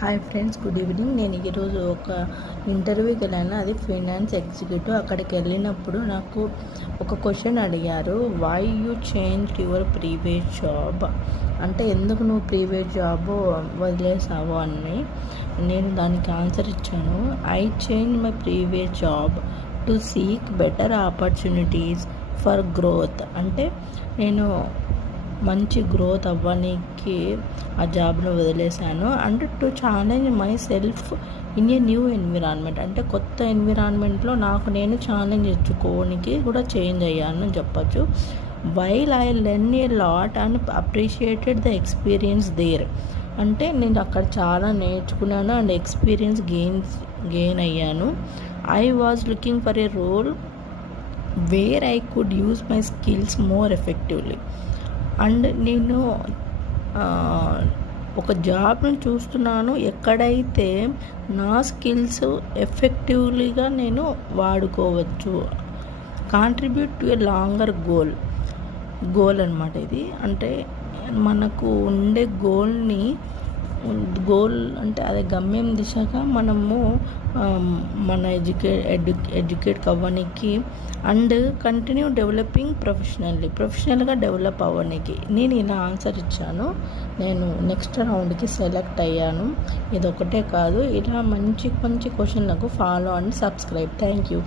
Hi friends, good evening. నేను ఈరోజు ఒక ఇంటర్వ్యూకి వెళ్ళాను. అది ఫైనాన్స్ ఎగ్జిక్యూటివ్. అక్కడికి వెళ్ళినప్పుడు నాకు ఒక క్వశ్చన్ అడిగారు, why you change your previous job, అంటే ఎందుకు నువ్వు ప్రీవియస్ జాబ్ వదిలేసావు అని. నేను దానికి ఆన్సర్ ఇచ్చాను, I change my previous job to seek better opportunities for growth. అంటే నేను మంచి గ్రోత్ అవ్వడానికి ఆ జాబ్ను వదిలేశాను. And to challenge my self in a new environment, అంటే కొత్త ఎన్విరాన్మెంట్లో నాకు నేను ఛాలెంజ్ ఇచ్చుకోనికి కూడా చేంజ్ అయ్యాను అని చెప్పచ్చు. While I learn a lot and appreciated the experience there, అంటే నేను అక్కడ చాలా నేర్చుకున్నాను అండ్ ఎక్స్పీరియన్స్ గెయిన్ అయ్యాను. I was looking for a role where I could use my skills more effectively. And నేను ఒక జాబ్ను చూస్తున్నాను ఎక్కడైతే నా స్కిల్స్ ఎఫెక్టివ్లీగా నేను వాడుకోవచ్చు. Contribute to A longer goal అనమాట ఇది. అంటే మనకు ఉండే గోల్ అంటే అదే గమ్యం దిశగా మనము మన ఎడ్యుకేట్ అవ్వడానికి అండ్ కంటిన్యూ డెవలపింగ్ ప్రొఫెషనల్గా డెవలప్ అవ్వడానికి నేను ఇలా ఆన్సర్ ఇచ్చాను. నేను నెక్స్ట్ రౌండ్కి సెలెక్ట్ అయ్యాను. ఇదొకటే కాదు, ఇలా మంచి మంచి క్వశ్చన్లకు follow and subscribe. Thank you.